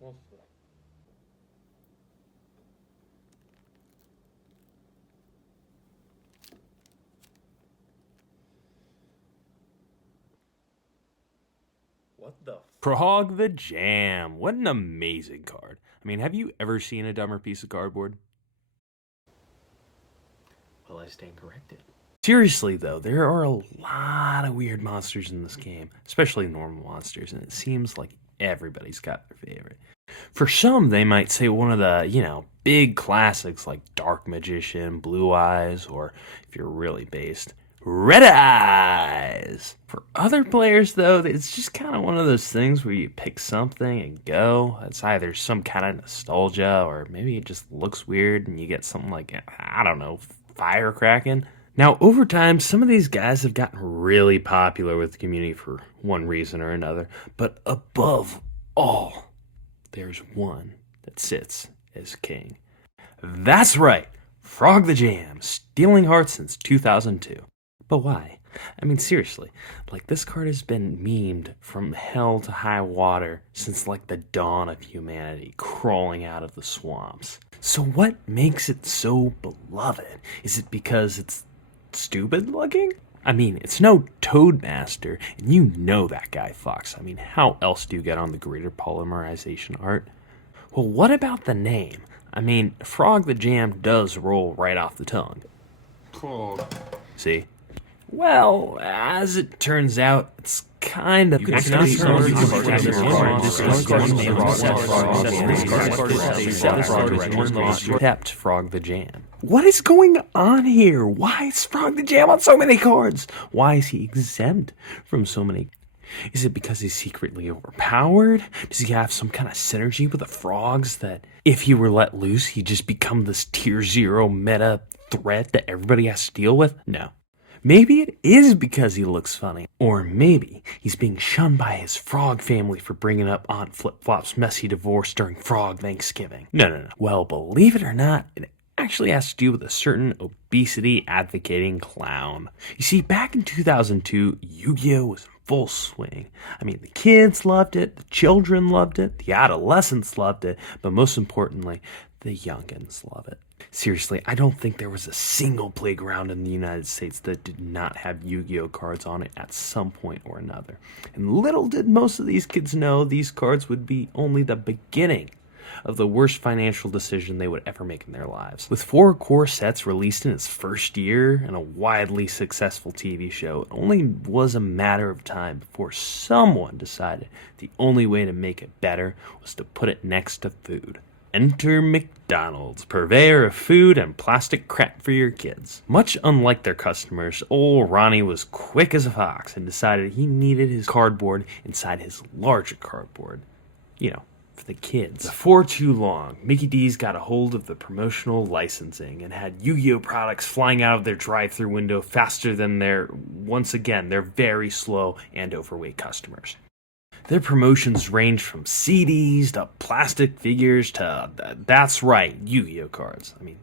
We'll see. What the Frog the Jam. What an amazing card. I mean, have you ever seen a dumber piece of cardboard? Well, I stand corrected. Seriously, though, there are a lot of weird monsters in this game, especially normal monsters, and it seems like everybody's got their favorite. For some, they might say one of the, big classics like Dark Magician, Blue Eyes, or if you're really based, Red Eyes. For other players, though, it's just kind of one of those things where you pick something and go. It's either some kind of nostalgia, or maybe it just looks weird and you get something like, I don't know, Firecracken. Now, over time, some of these guys have gotten really popular with the community for one reason or another, but above all, there's one that sits as king. That's right, Frog the Jam, stealing hearts since 2002. But why? I mean, seriously, this card has been memed from hell to high water since the dawn of humanity, crawling out of the swamps. So what makes it so beloved? Is it because it's stupid looking? I mean, it's no Toadmaster, and you know that guy fucks. I mean, how else do you get on the greater polymerization art? Well, what about the name? I mean, Frog the Jam does roll right off the tongue. Cool. See? Well, as it turns out, it's kind of... Except Frog the Jam. What is going on here? Why is Frog the Jam on so many cards? Why is he exempt from so many? Is it because he's secretly overpowered? Does he have some kind of synergy with the frogs that if he were let loose, he'd just become this tier 0 meta threat that everybody has to deal with? No. Maybe it is because he looks funny. Or maybe he's being shunned by his frog family for bringing up Aunt Flip-Flop's messy divorce during Frog Thanksgiving. No. Well, believe it or not, it actually has to do with a certain obesity advocating clown. You see, back in 2002, Yu-Gi-Oh! Was in full swing. I mean, the kids loved it, the children loved it, the adolescents loved it, but most importantly, the youngins love it. Seriously, I don't think there was a single playground in the United States that did not have Yu-Gi-Oh! Cards on it at some point or another. And little did most of these kids know these cards would be only the beginning of the worst financial decision they would ever make in their lives. With 4 core sets released in its first year and a widely successful TV show, it only was a matter of time before someone decided the only way to make it better was to put it next to food. Enter McDonald's, purveyor of food and plastic crap for your kids. Much unlike their customers, old Ronnie was quick as a fox and decided he needed his cardboard inside his larger cardboard. For the kids. Before too long, Mickey D's got a hold of the promotional licensing and had Yu-Gi-Oh! Products flying out of their drive-thru window faster than their very slow and overweight customers. Their promotions range from CDs to plastic figures to, that's right, Yu-Gi-Oh! Cards. I mean,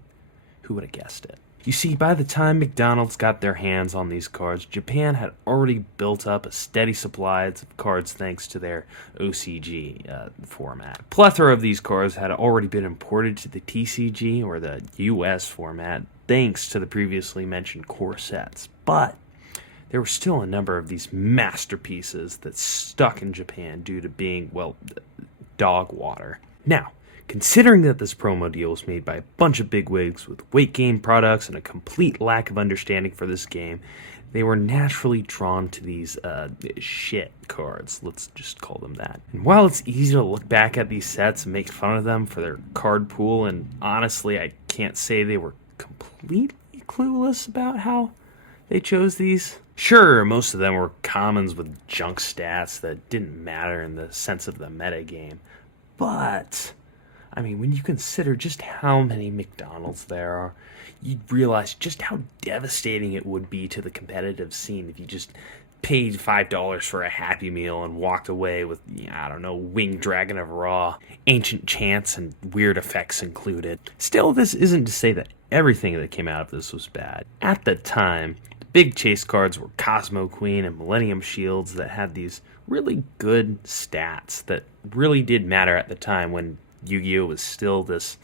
who would have guessed it? You see, by the time McDonald's got their hands on these cards, Japan had already built up a steady supply of cards thanks to their OCG format. A plethora of these cards had already been imported to the TCG, or the US format, thanks to the previously mentioned core sets. But there were still a number of these masterpieces that stuck in Japan due to being, dog water. Now, considering that this promo deal was made by a bunch of bigwigs with weight gain products and a complete lack of understanding for this game, they were naturally drawn to these shit cards. Let's just call them that. And while it's easy to look back at these sets and make fun of them for their card pool, and honestly, I can't say they were completely clueless about how they chose these. Sure, most of them were commons with junk stats that didn't matter in the sense of the metagame, but I mean, when you consider just how many McDonald's there are, you'd realize just how devastating it would be to the competitive scene if you just paid $5 for a Happy Meal and walked away with, Winged Dragon of Ra, ancient chants, and weird effects included. Still, this isn't to say that everything that came out of this was bad. At the time, the big chase cards were Cosmo Queen and Millennium Shields that had these really good stats that really did matter at the time when Yu-Gi-Oh! Was still this,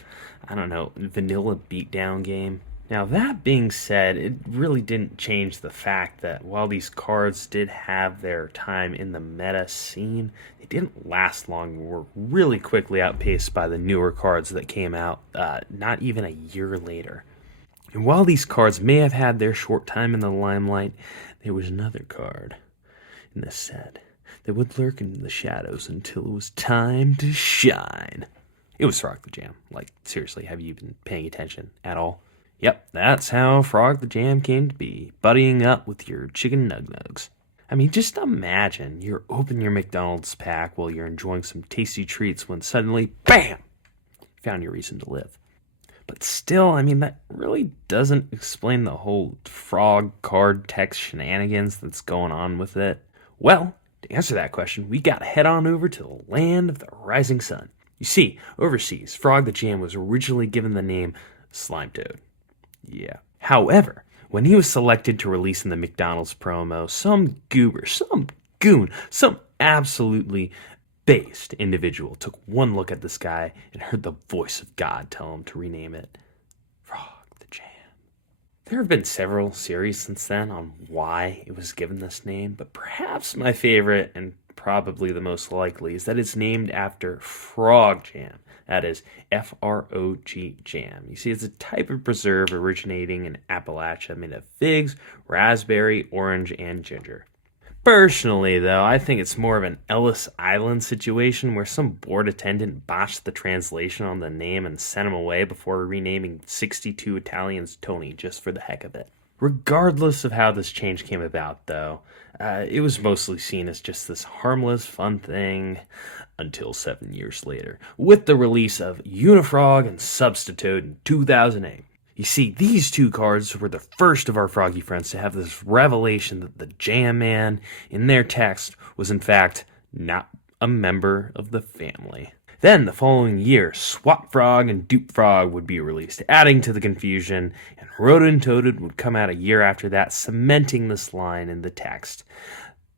I don't know, vanilla beatdown game. Now, that being said, it really didn't change the fact that while these cards did have their time in the meta scene, they didn't last long and were really quickly outpaced by the newer cards that came out not even a year later. And while these cards may have had their short time in the limelight, there was another card in the set that would lurk in the shadows until it was time to shine. It was Frog the Jam. Like, seriously, have you been paying attention at all? Yep, that's how Frog the Jam came to be, buddying up with your chicken nug-nugs. I mean, just imagine you're opening your McDonald's pack while you're enjoying some tasty treats when suddenly, BAM! You found your reason to live. But still, I mean, that really doesn't explain the whole frog card text shenanigans that's going on with it. Well, to answer that question, we gotta head on over to the land of the rising sun. You see, overseas, Frog the Jam was originally given the name Slime Toad. Yeah. However, when he was selected to release in the McDonald's promo, some goober, some goon, some absolutely based individual took one look at this guy and heard the voice of God tell him to rename it Frog the Jam. There have been several series since then on why it was given this name, but perhaps my favorite and probably the most likely is that it's named after Frog Jam. That is F-R-O-G jam. You see, it's a type of preserve originating in Appalachia made of figs, raspberry, orange, and ginger. Personally, though, I think it's more of an Ellis Island situation where some board attendant botched the translation on the name and sent him away before renaming 62 Italians Tony just for the heck of it. Regardless of how this change came about, though, it was mostly seen as just this harmless, fun thing until 7 years later, with the release of Unifrog and Substitute in 2008. You see, these two cards were the first of our froggy friends to have this revelation that the Jam Man in their text was in fact not a member of the family. Then, the following year, Swap Frog and Dupe Frog would be released, adding to the confusion, and Rodent Toaded would come out a year after that, cementing this line in the text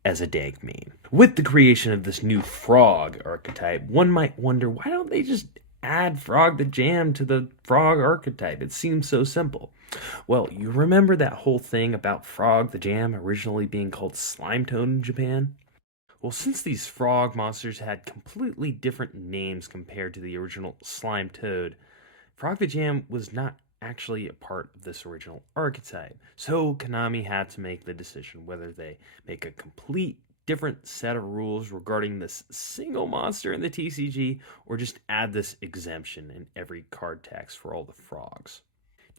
as a dank meme. With the creation of this new frog archetype, one might wonder, why don't they just add Frog the Jam to the frog archetype? It seems so simple. Well, you remember that whole thing about Frog the Jam originally being called Slime Toad in Japan? Well, since these frog monsters had completely different names compared to the original Slime Toad, Frog the Jam was not actually a part of this original archetype. So Konami had to make the decision whether they make a complete different set of rules regarding this single monster in the TCG or just add this exemption in every card text for all the frogs.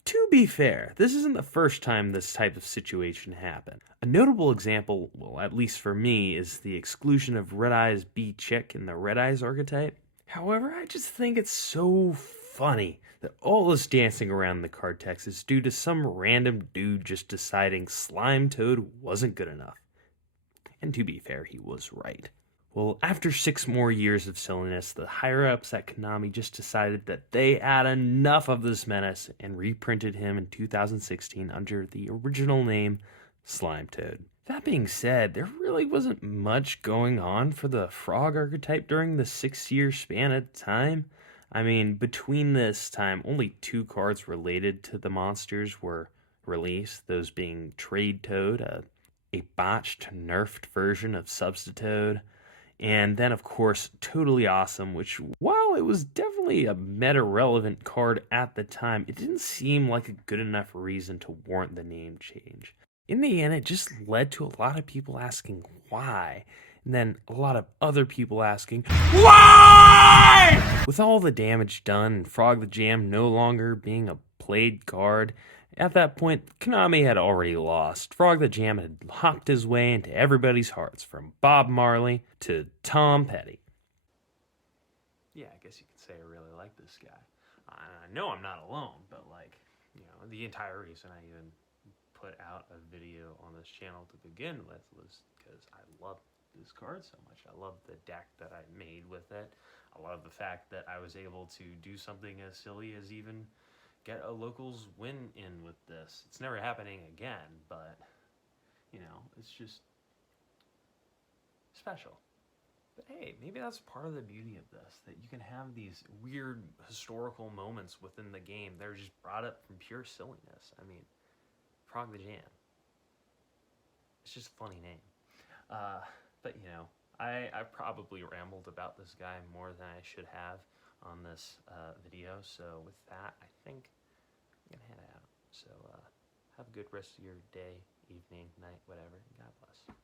To be fair, this isn't the first time this type of situation happened. A notable example, well, at least for me, is the exclusion of Red Eyes B Chick in the Red Eyes archetype. However, I just think it's so funny that all this dancing around the card text is due to some random dude just deciding Slime Toad wasn't good enough. And to be fair, he was right. Well, after 6 more years of silliness, the higher-ups at Konami just decided that they had enough of this menace and reprinted him in 2016 under the original name Slime Toad. That being said, there really wasn't much going on for the frog archetype during the 6-year span of time. I mean, between this time, only 2 cards related to the monsters were released, those being Trade Toad, a botched, nerfed version of Substitute, and then, of course, Totally Awesome, which, while it was definitely a meta-relevant card at the time, it didn't seem like a good enough reason to warrant the name change. In the end, it just led to a lot of people asking why, and then a lot of other people asking, WHY?! With all the damage done and Frog the Jam no longer being a played card, at that point, Konami had already lost. Frog the Jam had hopped his way into everybody's hearts, from Bob Marley to Tom Petty. Yeah, I guess you could say I really like this guy. I know I'm not alone, but the entire reason I even put out a video on this channel to begin with was because I love this card so much. I love the deck that I made with it. I love the fact that I was able to do something as silly as even get a locals win in with this. It's never happening again, but You know, it's just special. But hey, maybe that's part of the beauty of this, that you can have these weird historical moments within the game that are just brought up from pure silliness. I mean, Frog the Jam. It's just a funny name. But you know, I probably rambled about this guy more than I should have on this video. So with that, I think I'm gonna head out. So have a good rest of your day, evening, night, whatever. God bless.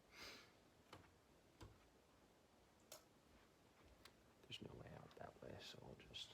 There's no way out that way, so I'll just